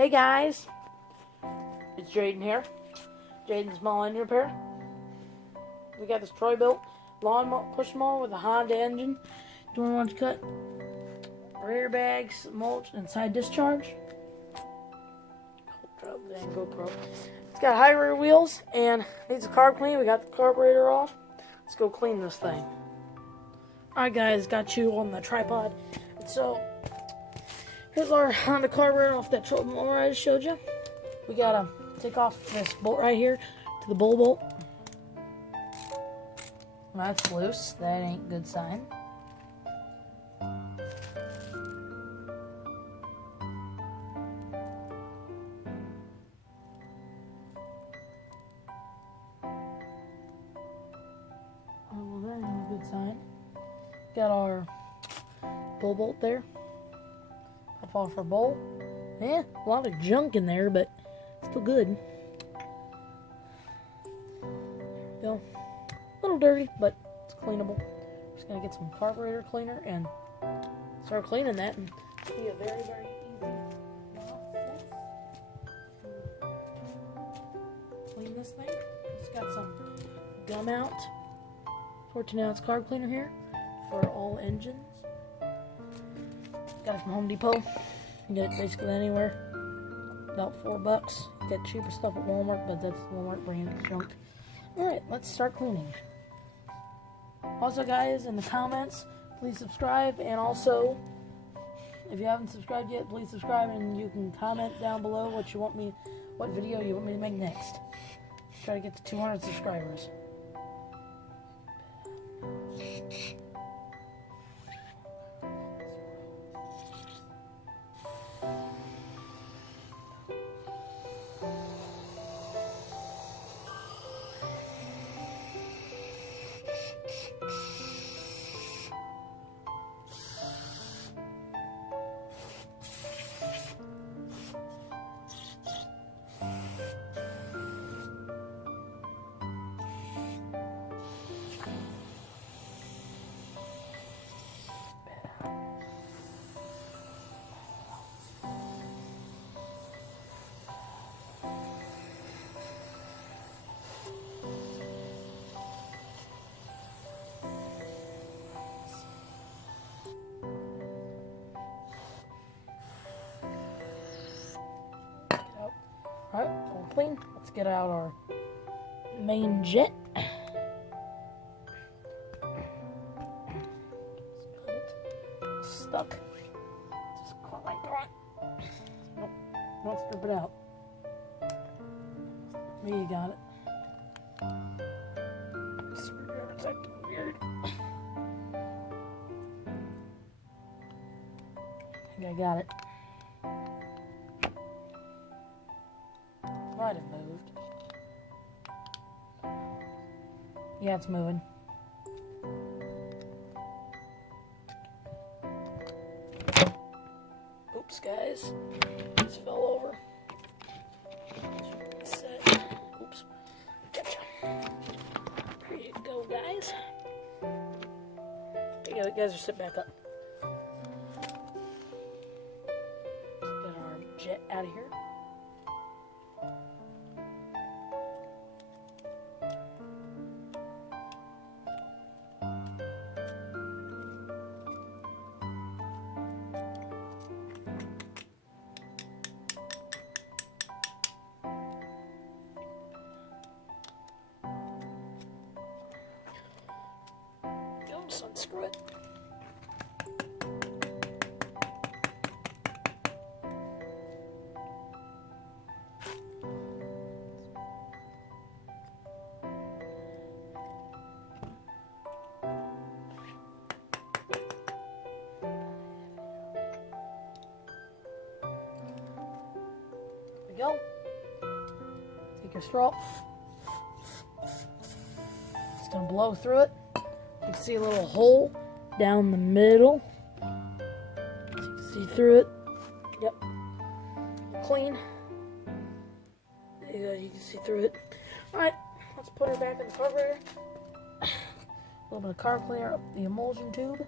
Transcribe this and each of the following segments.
Hey guys, it's Jaden here. Jaden's Small Engine Repair. We got this Troy-Bilt push mower with a Honda engine. Doing orange cut, rear bags, mulch, and side discharge. GoPro. It's got high rear wheels and needs a carb clean. We got the carburetor off. Let's go clean this thing. Alright guys, got you on the tripod. So here's our Honda carburetor off that mower I just showed you. We gotta take off this bolt right here to the bull bolt. That's loose. That ain't a good sign. Oh, that ain't a good sign. Got our bull bolt there. Off off our bowl. Yeah, a lot of junk in there, but still good. Go. A little dirty, but it's cleanable. Just gonna get some carburetor cleaner and start cleaning that, and it'll be a very, very easy process to clean this thing. It's got some gum out 14-ounce carb cleaner here for all engines. Got it from Home Depot. You can get it basically anywhere. About $4. Get cheaper stuff at Walmart, but that's Walmart brand junk. Alright, let's start cleaning. Also guys, in the comments, please subscribe, and also, if you haven't subscribed yet, please subscribe, and you can comment down below what video you want me to make next. Try to get to 200 subscribers. Alright, all clean. Let's get out our main jet. Stuck. Just caught like that. Nope, don't strip it out. There you got it. Screwdriver's acting weird. I think I got it. Might have moved. Yeah, it's moving. Oops, guys. Just fell over. Set. Oops. Gotcha. There you go, guys. There you go, guys, are sit back up. Get our jet out of here. Just unscrew it. There we go. Take your straw. It's gonna blow through it. You can see a little hole down the middle. So you can see through it. Yep. Clean. There you go, you can see through it. Alright, let's put her back in the carburetor. A little bit of carb cleaner up the emulsion tube.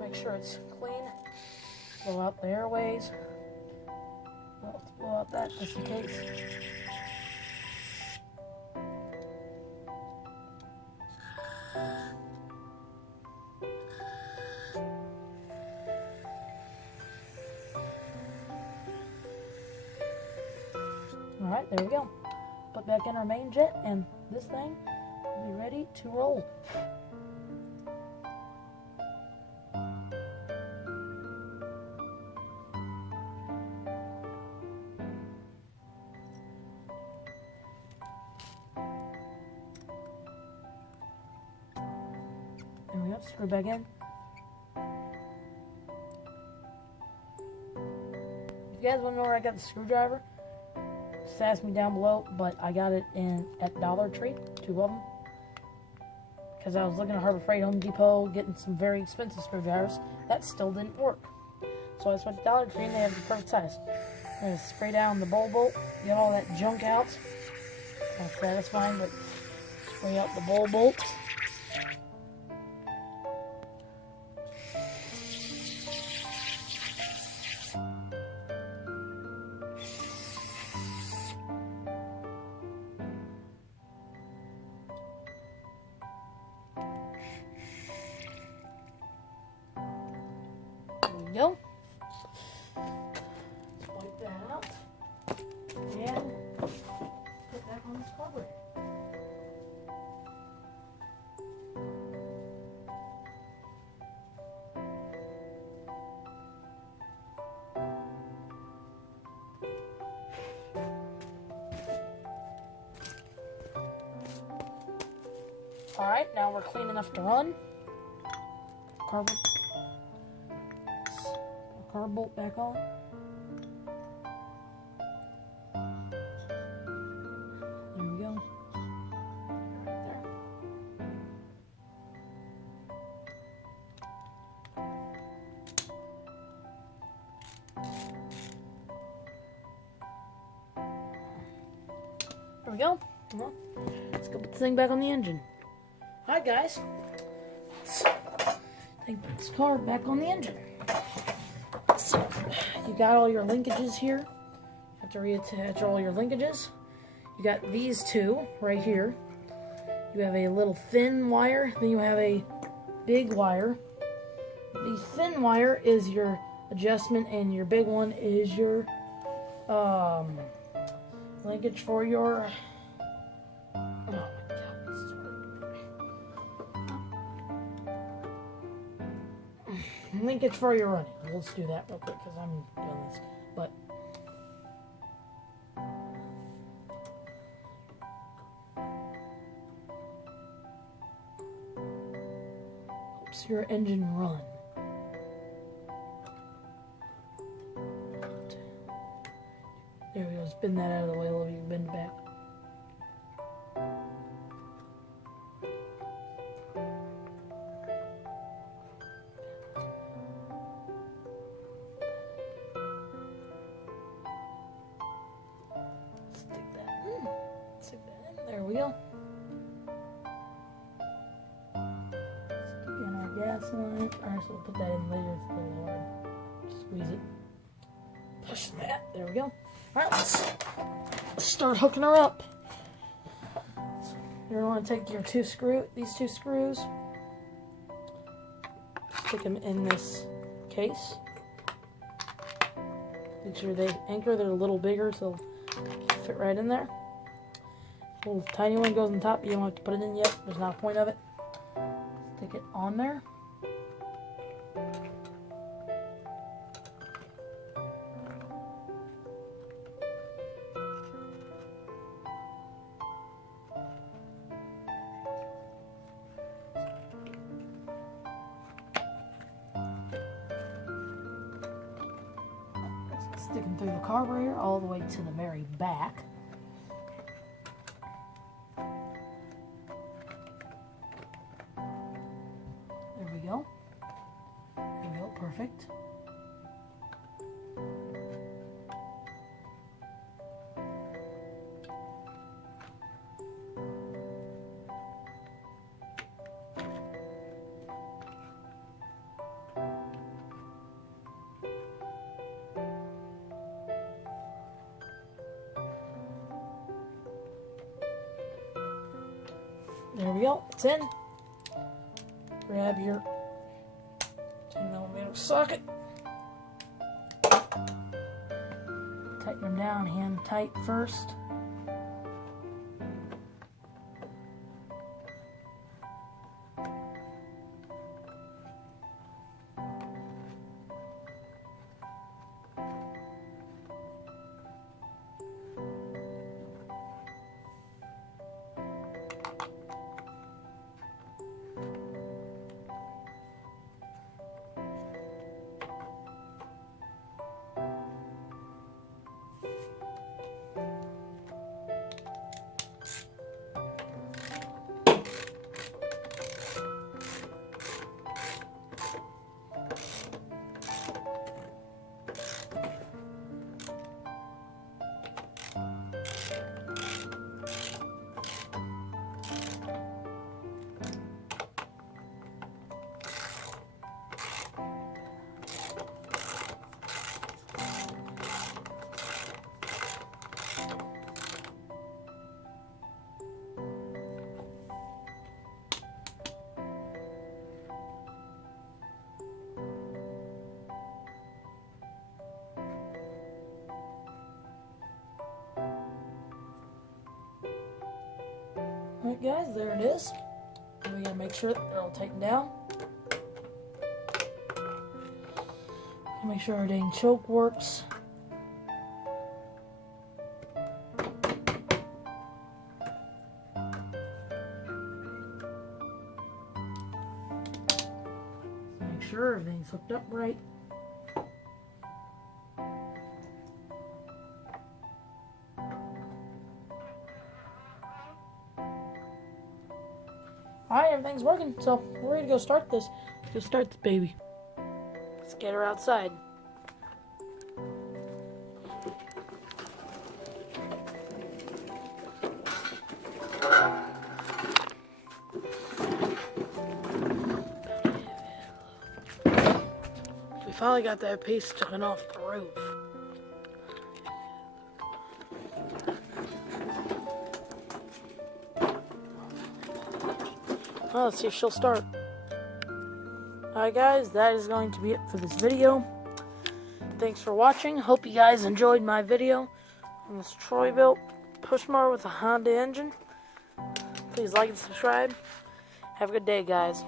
Make sure it's clean. Blow out the airways. Let's blow out that just in case. Alright, there we go. Put back in our main jet, and this thing will be ready to roll. There we go, screw back in. If you guys want to know where I got the screwdriver, just ask me down below, but I got it at Dollar Tree, 2 of them. Because I was looking at Harbor Freight, Home Depot, getting some very expensive screwdrivers. That still didn't work. So I went to Dollar Tree and they have the perfect size. I'm going to spray down the bolt, get all that junk out. Not satisfying, but spray out the bolt. Go. Let's wipe that out and put that on this carburetor. Alright, now we're clean enough to run. Carb bolt back on. There we go. Right there. There we go. Come on. Let's go put the thing back on the engine. Alright guys. Let's put this car back on the engine. So, you got all your linkages here. You have to reattach all your linkages. You got these two right here. You have a little thin wire, then you have a big wire. The thin wire is your adjustment, and your big one is your linkage for your linkage for your running. Let's do that real quick because I'm doing this. But helps your engine run. There we go. Spin that out of the way a little bit. You bend it back. Stick that in. There we go. Stick in our gas line. Alright, so we'll put that in later. It's a little hard. Squeeze it. Push that. There we go. Alright, let's start hooking her up. So you're going to want to take your these two screws, stick them in this case. Make sure they anchor. They're a little bigger, so they'll fit right in there. The little tiny one goes on top. You don't have to put it in yet. There's not a point of it. Stick it on there. Sticking through the carburetor all the way to the very back. There we go. There we go, perfect. There we go. It's in. Grab your 10mm socket. Tighten them down, hand tight first. Alright guys, there it is. And we gotta make sure that they're all tightened down. Make sure our dang choke works. Make sure everything's hooked up right. Alright, everything's working, so we're ready to go start this. Let's go start this baby. Let's get her outside. We finally got that piece taken off the roof. Well, let's see if she'll start. Alright guys, that is going to be it for this video. Thanks for watching. Hope you guys enjoyed my video on this Troy-Bilt push mower with a Honda engine. Please like and subscribe. Have a good day, guys.